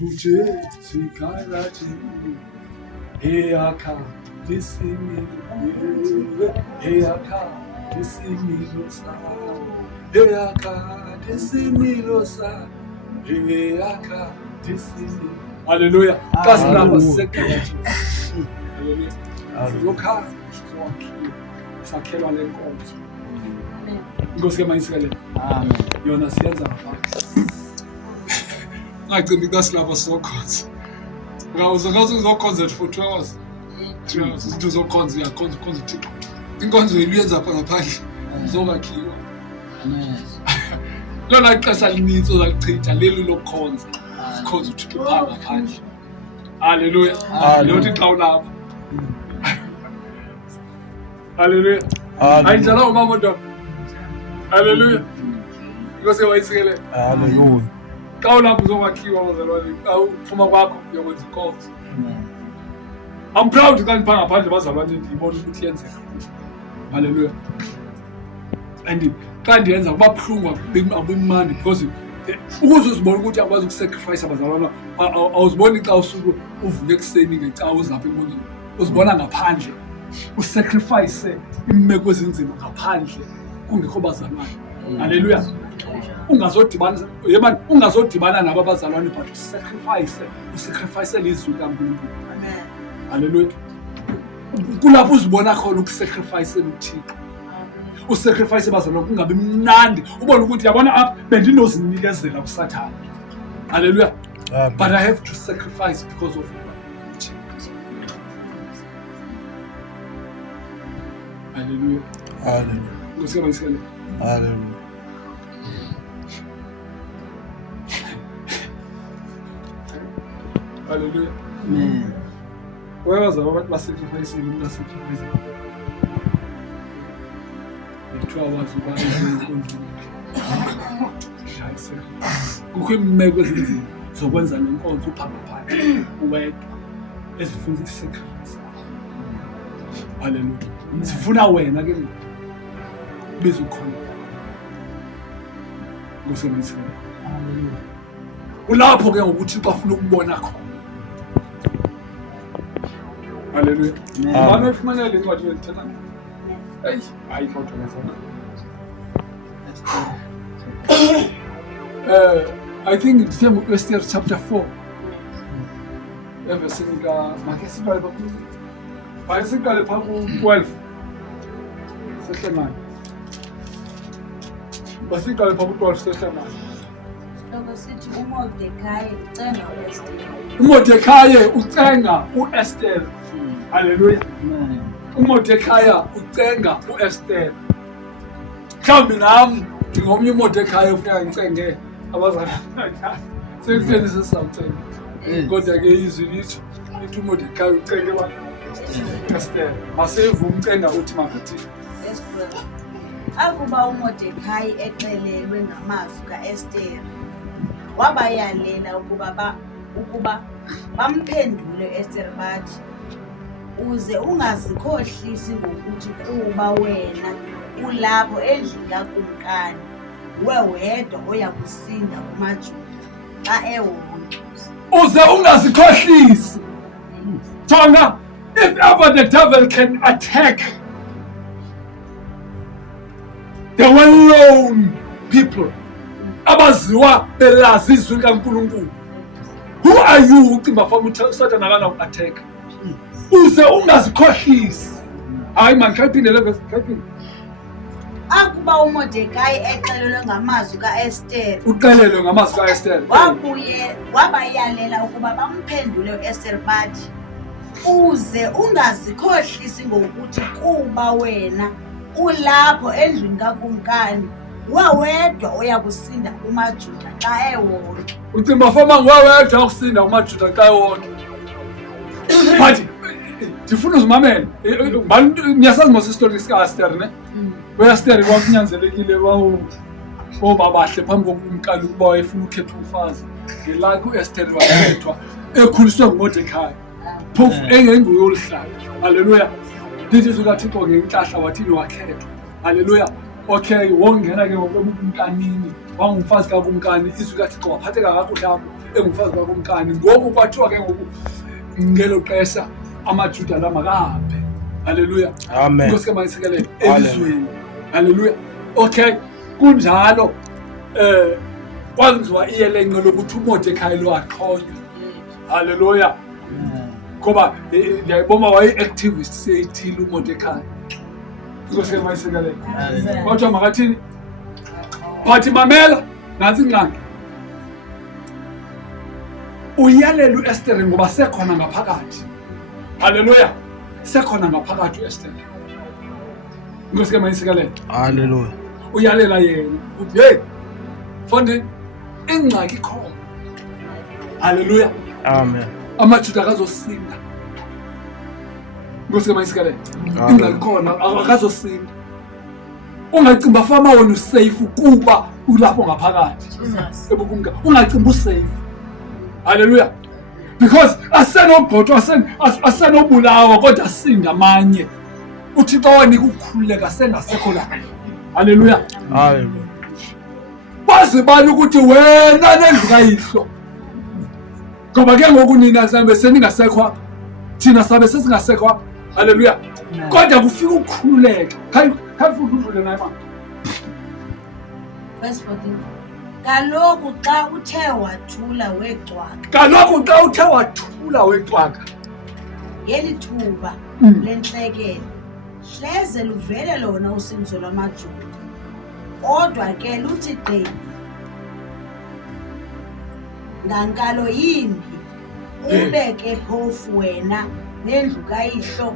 Uje sikaraji Eaka disimi Eaka disimi rosa Eaka disimi rosa Eaka disimi. Hallelujah. Kasi lapha sisekaraji. Hallelujah. Lokha sakhelwa lenkonzo. Inkosi ke mayisikele. Amen. Yona siyenza ngaphandle. Ngicimbi kasilapha sokhonza. Ngawuze uzokhonza for 2 hours. 3 hours izinto zokhonza uyakhonza uThixo. Inkonzo uyenza apha ngaphandle. Uzokakhiwa. Amen. Lona ixesha lininzi ozalichitha leli lokukhonza. Sikhonza uThixo apha ngaphandle. Hallelujah. Lothi xa ulapha. Hallelujah. Ayinjalo mama ndoda. Hallelujah. Inkosi wayisikele. Hallelujah. Xa ulapha uzokakhiwa bazalwane. Xa uphuma kwakho uyakwenza inkonzo. I'm proud xa ndipha ngaphandle bazalwane ndiyibona ukuthi yenzeka. Hallelujah. And xa ndiyenza kuba buhlungu abimandi because ukuze uzibone ukuthi akwazi ukusacrifice abazalwane awuziboni xa usuku uvuke ekuseni ngecawa uzapha enkonzweni. Uzibona ngaphandle usacrifice imeko ezinzima ngaphandle kungekho bazalwane. Hallelujah. Ungazodibana nabo abazalwane but usacrifice izwi kaNkulunkulu. Amen. Hallelujah. Kulapho uzibona khona ukusacrifice uThixo. Usacrifice abazalwane kungabi mnandi. Ubone ukuthi yabona apha bendinozinikezela kuSathane. Hallelujah. But I have to sacrifice because of you. Hallelujah. Hallelujah. Hallelujah. Hallelujah. Amen. Where was about sacrifice? Sacrifice. The 2 hours kukho imeko ezinzima zokwenza le nkonzo uphangaphandle uwedwa ezifuna isacrifice. Hallelujah. Sifuna wena ke biza ukhona. Ngosemthini. Hallelujah. Ulapho ke ngokuthi bafuna ukubona khona. Hallelujah. Mama ufumana le ncwadi wethana. Hey, ayikho sana. I think it's in Esther chapter 4. Verse makesi pale pa. Parece que pa 12. Session 9. Basika pa 12 session 9. Sithi uMordekhai ucenga uEsther. uMordekhai ucenga uEsther. Hallelujah. uMordekhai ucenga uEsther. Mhlawumbi nami ngomnye uMordekhai ufika ngicenge abazalwane. Sekutheni sesawucenga. Kodwa ke izwi lithi uMordekhai ucenge uEsther. Maseve umcenga uthi makathi. Yes brother. Akuba uMordekhai exelelwe ngamazwi kaEsther. Wabayalela ukuba bamphendule Esther bathi uze ungazikhohlisi ngokuthi kuba wena ulapho endlini kakumkani wedwa oya kusinda kumaJuda xa ewonke. Uze ungazikhohlisi. Jonga, if ever the devil can attack the well-known people abaziwa belazi izwi kaNkulunkulu, who are you ucimba from uSathane akana uattack? Uze ungazikhohlisi. Hayi man, khayiphinde le verse, khayiphinde. Akuba uMordekhai exelelwe ngamazwi kaEsther. Uxelelwe ngamazwi kaEsther. Wabayalela ukuba bamphendule uEsther bathi uze ungazikhohlisi ngokuthi kuba wena ulapho endlini kakumkani wedwa oya kusinda kumaJuda xa ewonke. Ucimba foma wedwa ukusinda kumaJuda xa ewonke. But ndifuna uzimamela. Niyasazi mos istory sikaEsther ne? uEsther kwakunyanzelekile babahle phambi kokumkani ukuba wayefuna ukhetha umfazi. Ngelakho uEsther wakhethwa ekhuliswe nguMordekhai. Phofu engenguye oluhlala. Hallelujah. Lithi izwi kaThixo ngenhlahla wathini wakhethwa. Hallelujah. Okay, wongena ke ngokumkanini wangumfazi kakumkani izwi kaThixo waphatheka kakuhle apho engumfazi kakumkani. Ngoku kwathiwa ke ngoku ngelo xesha amaJuda la makahambe. Haleluya. Amen. Inkosi ke mayisekelele elizweni. Haleluya. Okay, kunjalo kwenziwa iyelenqe lokuthi uMordekhai lo axhonywe. Haleluya. Ngoba ndiyayibona wayi-activist seyithile uMordekhai. Inkosi ke mayisekelele. Kwathiwa makathini? Bathi mamela nansi ingxaki. Uyalela uEsther ngoba sekhona ngaphakathi. Haleluya. Sekhona ngaphakathi uEsther. Inkosi ke mayisekelele. Haleluya. Uyalela yena uthi hey mfondini ingxaki khona. Haleluya. Amen. AmaJuda akazosinda. Inkosi ke mayisekelele. Ingxaki khona akazosinda. Ungacimba fama wena usafe kuba ulapho ngaphakathi. Ebukumka ungacimba usafe. Haleluya. Because asenobhoto asenobulawa kodwa asinda amanye. Uthixo wanika ukukhululeka sengasekho la. Haleluya. Haleluya. Bazi bani ukuthi wena nendlu kayihlo. Ngoba ke ngoku nina sabe seningasekho. Thina sabe sesingasekho. Haleluya. Kodwa kufika ukukhululeka. Khafuthi udlule naye mama. Verse 14. Kaloku xa uthe wathula wecwaka. Kaloku xa uthe wathula wecwaka. Ngelithuba lentlekele. Hleze luvele lona usinzo lwamaJuda. Kodwa ke luthi gqi. Ngankalo yimbi ubeke phofu wena nendlu kayihlo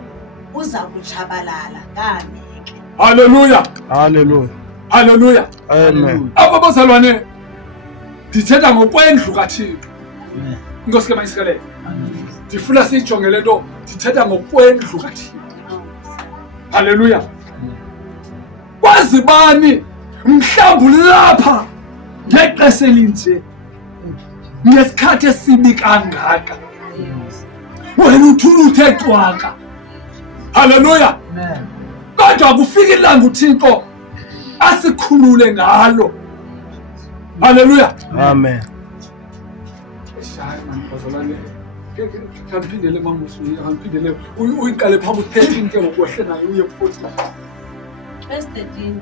uza kutshabalala kambe ke. Haleluya. Haleluya. Haleluya. Amen. Aba bazalwane ndithetha ngokwendlu kaThixo. Inkosi ke mayisekelele. Ndifuna siyijonge lento ndithetha ngokwendlu kaThixo. Haleluya. Kwazi bani mhlawumbi lapha ngexesha elinje ngesikhathi esibi kangaka wena uthula uthe cwaka. Haleluya. Kodwa kufika ilanga uThixo asikhulule ngalo. Haleluya. Amen. Shayi manje bazalwane. Kangiphindele mama usuya kangiphindele uyiqale phambi ku13 ke ngokwehle nayo uye ku14. Verse 13.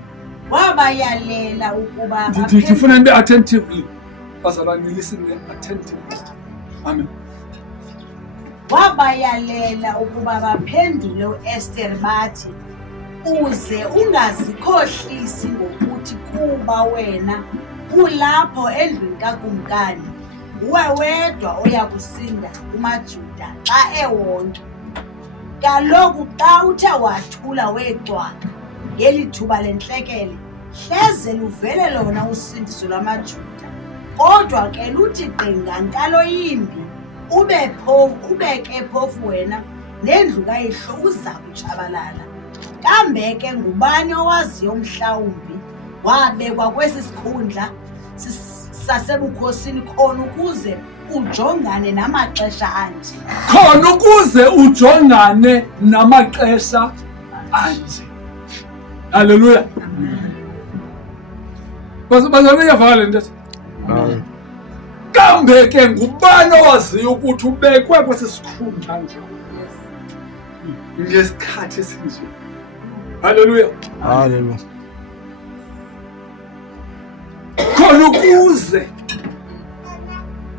Wabayalela ukuba Ndifuna nibe attentively. Bazalwane listen attentively. Amen. Wabayalela ukuba baphendule uEsther bathi uze ungazikhohlisi ngokuthi kuba wena ulapho endlini kakumkani uwe wedwa oya kusinda kumaJuda xa ewonke. Kaloku xa uthe wathula wecwaka ngelithuba lentlekele hleze luvele lona usindiso lwamaJuda. Kodwa ke luthi gqi ngankalo yimbi ubeke phofu wena nendlu kayihlo uza kutshabalala. Kambe ke ngubani owaziyo mhlawumbi wabekwa kwesi sikhundla sasebukhosini khona ukuze ujongane namaxesha anje. Khona ukuze ujongane namaxesha anje. Haleluya. Bazalwane yavakala lento. Kambe ke ngubani owaziyo ukuthi ubekwe kwesi sikhundla nje ngesikhathi esinje. Haleluya. Haleluya. Khona ukuze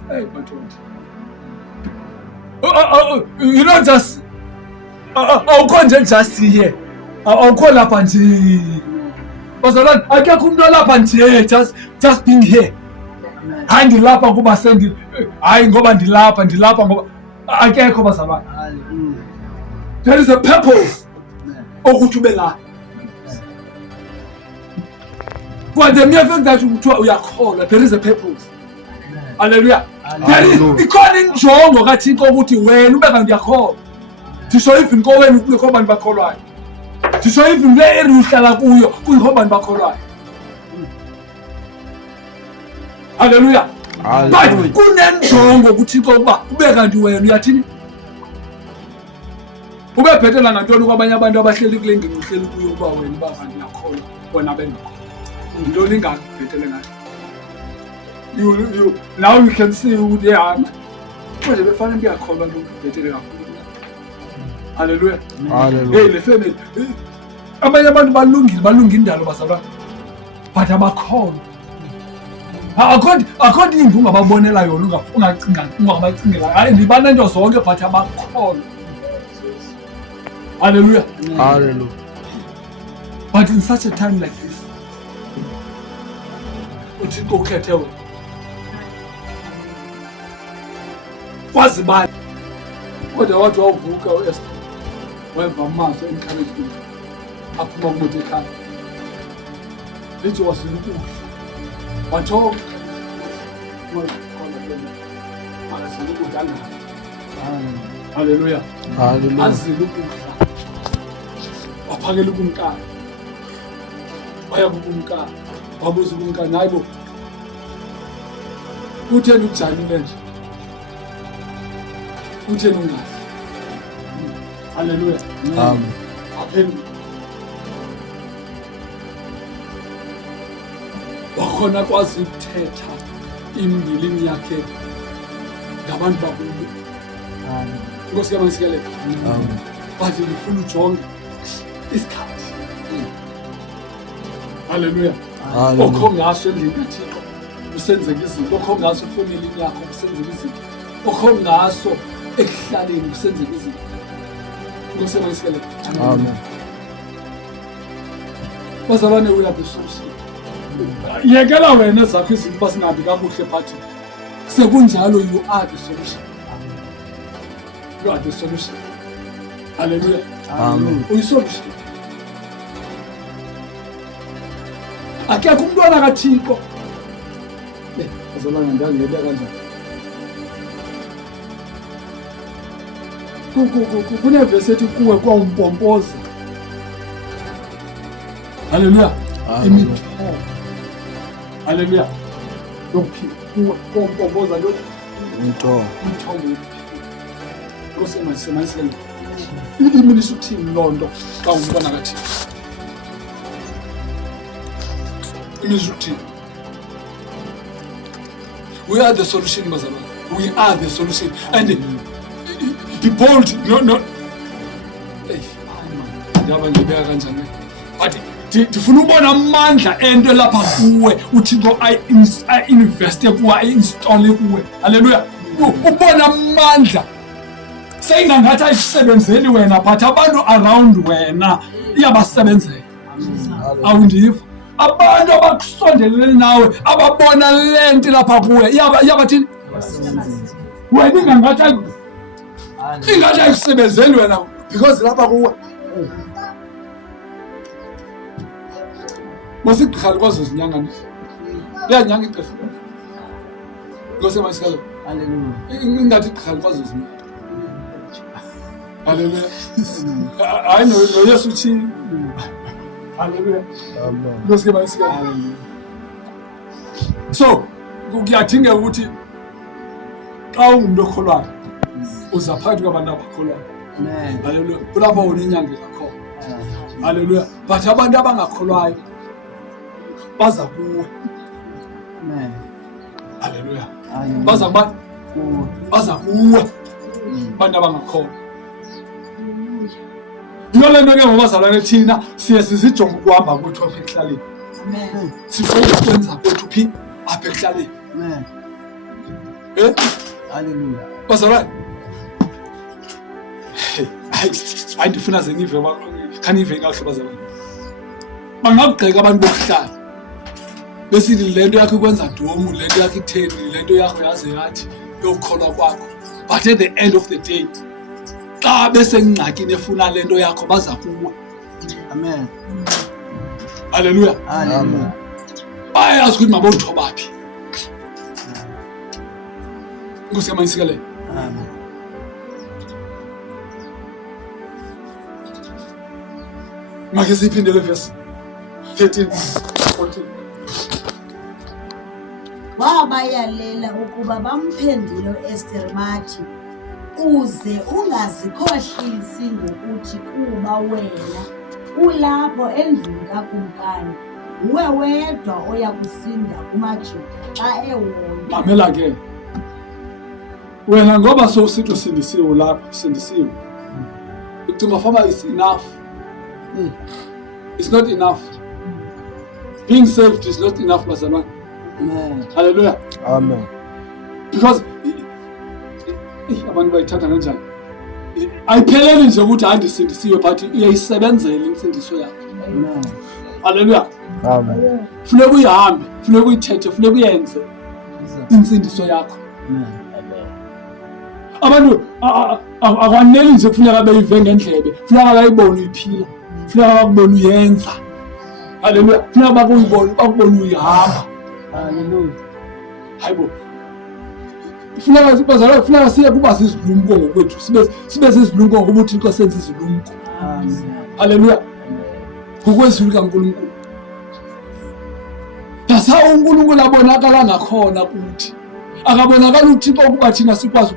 hey bathonto. You know just awukho nje just here. Awukho lapha nje. Bazalwane akekho umuntu olapha nje just being here. Hayi ndilapha kuba sendi hayi ngoba ndilapha ngoba akekho bazalwane. Hallelujah. There is a purpose ukuthi ube la. For the mere fact that you are called, there is a purpose. Hallelujah. Ikhona injongo kaThixo ukuthi wena ube kanti uyakholwa. Disho even kowena ukho abantu bakholwayo. Disho even le area uhlala kuyo kuyikho abantu bakholwayo. Hallelujah. But kunenjongo kuThixo ukuba ube kanti wena uyathini? Ube bhetela ngantoni kwabanye abantu abahleli kule ngingqi uhleli kuyo kuba wena uba kanti uyakholwa bona bengakholwa. Into lingakubhetele ngayo. now you can see ukuthi yehamba manje befanele kuyakholwa lokhu bhetele kakhulu. Hallelujah. Hallelujah. Hey le family abanye abantu balunga indalo bazalwane but abakholwa. Akho into ungababonela yona ungabacingela hayi ndibana into zonke but abakholwa. Hallelujah. Hallelujah. But in such a time like this uThixo ukhethe wena kwazi bani kodwa wathi wawuvuka uEsther weva amazwi encouragement aphuma kuMordecai lithi wasile ukudla wathoka azile ukudla ngani. Hallelujah. Hallelujah. Azile ukudla waphakela ukumkani waya kukumkani wabuza ukumkani hayi bo utheni ukujanile nje utheni ungazi. Hallelujah. Amen. Aphendula wakhona kwazi ukuthetha imbilini yakhe ngabantu bakubo. Inkosi yamanisikelele. Amen. Bathi ngifuna ujonge isikhathi. Hallelujah. Hallelujah. Okho ngaso endlini kaThixo usenzeka izinto, okho ngaso efemelini yakho usenzeka izinto, okho ngaso ekuhlaleni usenzeka izinto. Inkosi yamanisikelele. Amen. Bazalwane uya kususa. Yekela wena zakho izinto basingabi kakuhle phathi. Sekunjalo you are the solution. You are the solution. Hallelujah. Amen. Uyisolution. Akekho umntwana kaThixo. Bazalwane ndangibeka kanjani. Kunevesi ethi kuwe kwawumpompoza. Hallelujah. Imithombo. Hallelujah. Kuwe kwawumpompoza lo Into. imithombo. Inkosi yamanisikelele. Iminisi uthini loo nto xa umntwana kaThixo? Iminisi uthini? We are the solution, bazalwane. We are the solution. And be bold. No. Hey, ndiyaba ngibeka kanjani? But ndifuna ubona amandla ento lapha kuwe uThixo investe kuwe install kuwe. Hallelujah. Ubona amandla seyingangathi ayisebenzeli wena but abantu around wena iyabasebenzela. Awundiva abantu abakusondelene nawe ababona lento lapha kuwe iyabathini wena ingathi ayisebenzeli wena because lapha kuwe mosigqala kwazo zinyanga liyanyanga igqirha ngosemansikalo. Hallelujah. Ingathi igqirha kwazo zinyanga. Hallelujah. I know Yesu uthini. Hallelujah. Amen. Ngosemansikalo. So kuyadingeka ukuthi xa ungumuntu okholwayo uza phakathi kwabantu abakholwayo. Amen. Hallelujah. Kulapho wona inyanga yakho. Hallelujah. But abantu abangakholwayo baza kuwe. Amen. Hallelujah. Amen. Baza kuwe. Abantu abangakholwa. Yiyo le nto ke ngobazalwane thina siye sizijonge ukuhamba kwethu apha ekuhlaleni. Amen. Sifuna ukwenza kwethu phi apha ekuhlaleni. Amen. Hallelujah. Bazalwane. Hayi ndifuna ze nive khanive kahle bazalwane. Bangakugxeka abantu bokuhlala. Besithi lento yakho ikwenza domu, lento yakho itheni, lento yakho yaze yathi yokukholwa kwakho. But at the end of the day, xa besengxakini efuna lento yakho baza kuwe. Amen. Hallelujah. Hallelujah. Bayazi ukuthi mabawuthoba phi. Inkosi yamanisikelele. Amen. Make siphindele verse 13 14. Wabayalela ukuba bamphendule uEsther bathi uze ungazikhohlisi ngokuthi kuba wena ulapho endlini kakumkani nguwe wedwa oya kusinda kumaJuda xa ewonke. Mamela ke. Wena ngoba sowusithi usindisiwe lapha, usindisiwe. Ucinga fama is enough. It's not enough. Being saved is not enough, bazalwane. Amen. Hallelujah. Amen. Because abantu bayithatha kanjani? Ayipheleli nje ukuthi andisindisiwe but iyayisebenzela insindiso yakhe. Amen. Hallelujah. Amen. Funeka uyihambe, funeka uyithethe, funeka uyenze insindiso yakho. Amen. Abantu akwaneli nje kufuneka beyive ngendlebe, funeka bayibone iphila, funeka bakubone uyenza. Hallelujah. Funeka bakubone uyihamba. Hallelujah. Hayibo. Funeka siye kuba zizilumko ngokwethu, sibe zizilumko ngoba uThixo senza izilumko. Amen. Hallelujah. Ngokwezwi likaNkulunkulu. Yasa uNkulunkulu abonakala ngakhona kuthi. Akabonakala uThixo ukuba thina sikwazi.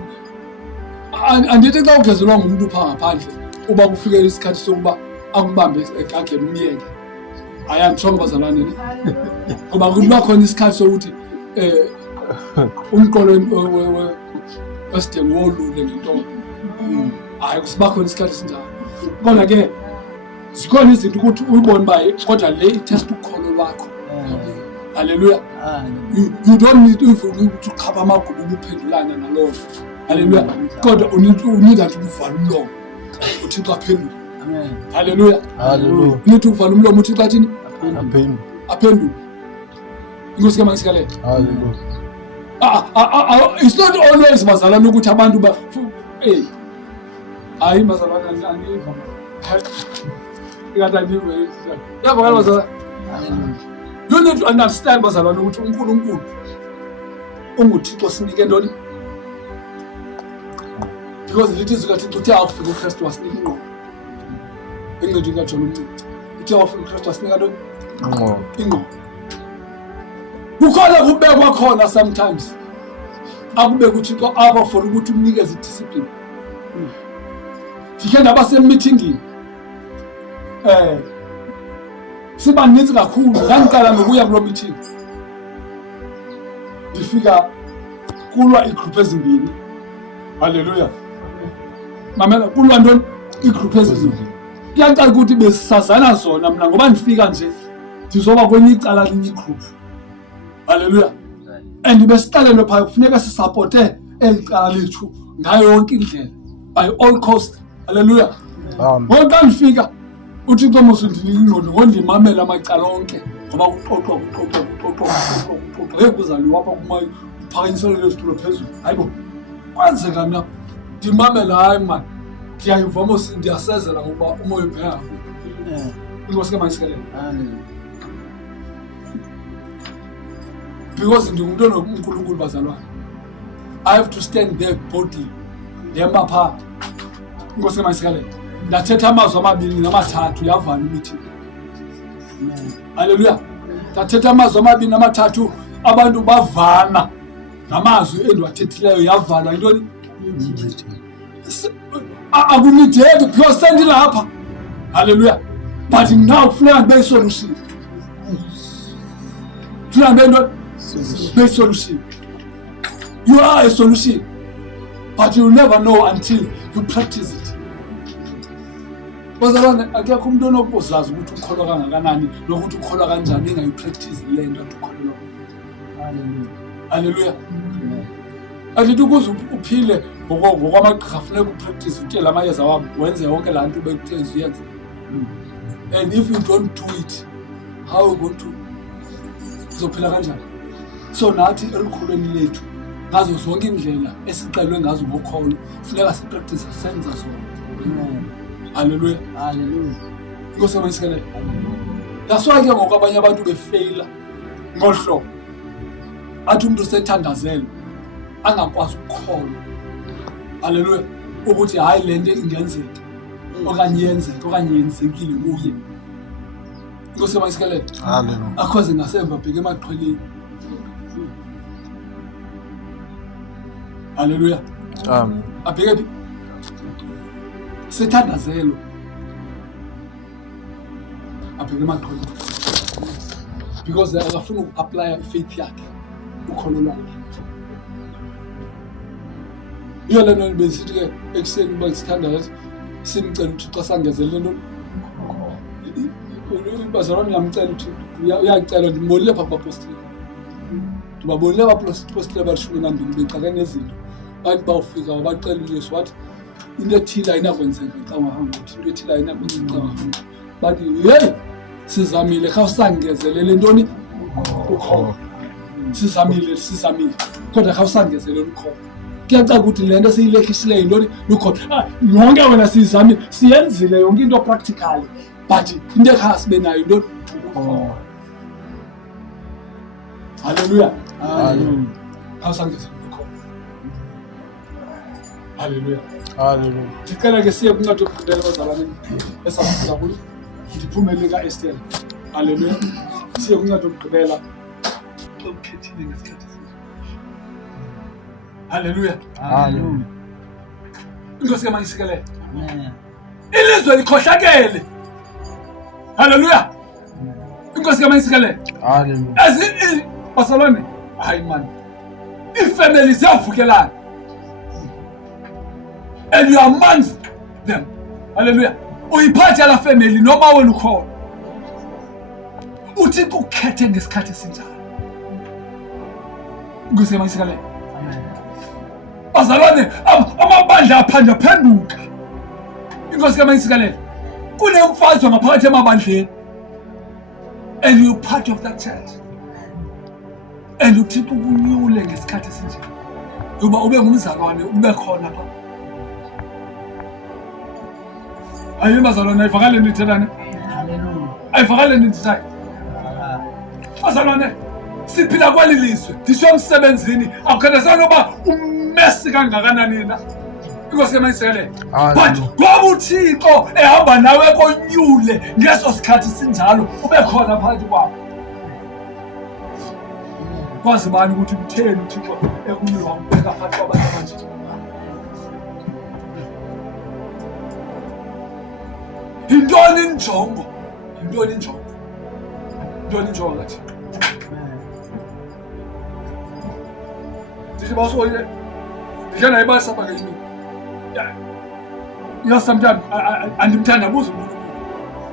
Andithi xa ugezelwa ngumuntu phaa ngaphandle uba kufikele isikhathi sokuba akubambe egageni umyeke. Ayandishongo bazalwane ne? Ngoba kuba khona isikhathi sokuthi umqolo wesidemo wolule ngentombi. Hayi kusiba khona isikhathi sinjalo. Kodwa ke zikhona izinto ukuthi uyibone uba kodwa le itest ukholo lwakho. Hallelujah. You don't need ukuthi ukhapha amagqubu uphendulana nalowo. Hallelujah. Kodwa unida ukuthi uvale umlomo uThixo aphendule. Amen. Hallelujah. Hallelujah. Unida uvale umlomo uThixo athini? Aphendule. Inkosi ke mangisikale. Hallelujah. It's not always bazalwane ukuthi abantu ba hayi bazalwane angiva. Ikataniwe. Yabona bazalwane. You need to understand bazalwane ukuthi uNkulunkulu unguThixo sinike ntoni? Because lithi zikaThixo uthe akufika uKristu wasinika ingqondo. Encedini kaJohn umncinci. Uthe wafika uKristu wasinika ntoni? Ingqondo. Kukhona kubekwa khona sometimes. Akubeka uThixo apha for ukuthi umnikeze idiscipline. Ndikhe ndaba semeetingini. Siba ninzi kakhulu ndandiqala ngokuya kulo meeting. Ndifika kulwa igroup ezimbini. Hallelujah. Mamela kulwa ntoni igroup ezimbini. Kuyacala ukuthi besisazana zona mina ngoba ndifika nje ndizoba kwenye icala linye igroup. Hallelujah. And besiqalelo phaa kufuneka sisupporte elicala lethu ngayo yonke indlela by all cost. Hallelujah. Ngoba ndifika uThixo musundinika ingqondo ngondimamela amacala onke ngoba kuxoxwa hey kuzaliwa apha kumayo uphakanyiselo lezitulo phezulu. Hayibo kwenzeka na ndimamela hayi man ndiyayiva mos ndiyasezela ngoba umoya uphela. Inkosi ke mangisikele. Because ndingumuntu oNkulunkulu bazalwane. I have to stand there boldly. Ndema phaa. Inkosi ke mangisikele. Ndathetha amazwi amabini namathathu yavana imithi. Hallelujah. Ndathetha amazwi amabini namathathu abantu bavana namazwi endiwathethileyo yavalwa intoni? Akunideki pure stand lapha. Hallelujah. But now kufuneka ndibe isolution. Kufuneka ndibe solution. You are a solution. But you never know until you practice it. Bazalwane akekho umuntu onokuzazi ukuthi ukholwa kangakanani nokuthi ukholwa kanjani engayipractice le nto ukholwa. Hallelujah. Alithi ukuze uphile ngokwamagqirha funeka upractice utye la mayeza wakho wenze yonke laa nto bekuthenzi uyenze. And if you don't do it, how you going to uzophila kanjani? So nathi elikhulweni lethu ngazo zonke indlela esiqelwe ngazo ngokholo funeka sipractice senza zona. Hallelujah. Hallelujah. Inkosi mangisikele. That's why ke ngoku abanye abantu befeyila ngohlobo. Athi umuntu sethandazela angakwazi ukukholwa. Hallelujah. Ukuthi hayi le nto ingenzeka okanye yenzeka okanye yenzekile kuye. Inkosi mangisikele. Hallelujah. Akhoze ngasemva bheke emaqhweleni. Hallelujah. Amen. Abheke phi? Sethandazelo. Abheke emaqhweleni. because akafuna uku-aplya ifaith yakhe ukholo lwakhe. Iyo le nto besithi-ke ekuseni uba sithandaza simcela uthi xa sangezelelo bazalwane uyamcela uthi uyacela ndimbonile phaa kubapostile. Ndibabonile abapostile balishumi nambini bexake nezinto bathi bawufika bacela uyesu wathi into ethile ayinakwenzeka xa ungahamba uthi into ethile ayinakwenzeka xa ungahamba bathi yeyi sizamile khawusangezelele ntoni ukholo sizamile kodwa khawusangezelele ukholo. Kuyacaca ukuthi le nto siyilehlisileyo yintoni lukholo yonke wena siyizamile siyenzile yonke into practically but into ekhaya sibe nayo yintoni ukholo. Haleluya. Khawusangezelele ukholo. Haleluya. Haleluya. Ndicela ke siye kuncwadi yokufundela abazalwane esafunda kulo ndiphumelele ka-Esther. Haleluya. Siye kuncwadi yokugqibela okukhethile ngesikhathi sethu. Haleluya. Haleluya. Inkosi kaManyisikele. Ilizwe likhohlakele. Haleluya. Inkosi kaManyisikele. Haleluya. Bazalwane hayi man. Ifamily ziyavukelana. And you are amongst them. Hallelujah. Uyiphatha la family noma wena ukhona. Uthi ukhethe ngesikhathi esinjalo. Inkosi kaManyisikele. Bazalwane amabandla aphanda phenduka. Inkosi kaManyisikele. Kunemfazwe ngaphakathi emabandleni. And you part of that church. And uthi ukunyule ngesikhathi esinjalo. Uba ube ngumzalwane ube khona pha. Ayi bazalwane ayivakale nithethane. Haleluya. Ayivakale nithethane. Bazalwane siphila kwalilizwe disho emsebenzini akukhathazanga uba umesi kangakanani na. Inkosi kaManyisikele. But ngoba uThixo ehamba nawe konyule ngeso sikhathi sinjalo ube khona phakathi kwabo. Kwazi bani ukuthi kutheni uThixo ekunyula wambeka phakathi kwabantu abanje. Intoni injongo? Intoni injongo? Intoni injongo kathi? Ndithi basoyile. Njena ibasa pha ngenyini. Ya sometimes andimthanda buzo umuntu.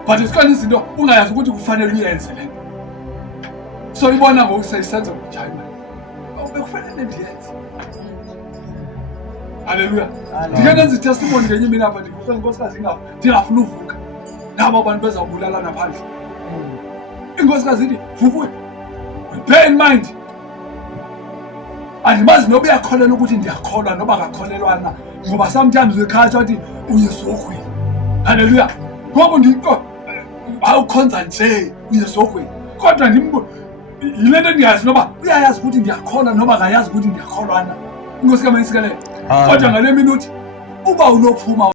But isikhathi izinto ungayazi ukuthi kufanele uyenze le. So ibona ngokuseyisenza njani. Bekufanele ndiyenze. Haleluya. Ndingenza itestimony ngenye mina apha ndikufa inkosikazi ndingafuna uvuka. Nabo abantu bezawubulalana phandle. Inkosikazi ithi vuka. Bear in mind. Andimazi noba uyakholelwa ukuthi ndiyakholwa noba akakholelwana ngoba sometimes uyekhatha ukuthi uyesu ogwini. Haleluya. Ngoba ndiko awukhonza nje uyesu ogwini. Kodwa yile nto ndiyazi noba uyayazi ukuthi ndiyakholwa noba akayazi ukuthi ndiyakholwana. Inkosi kaManyisikele. Kodwa ngale minuthi uba unophuma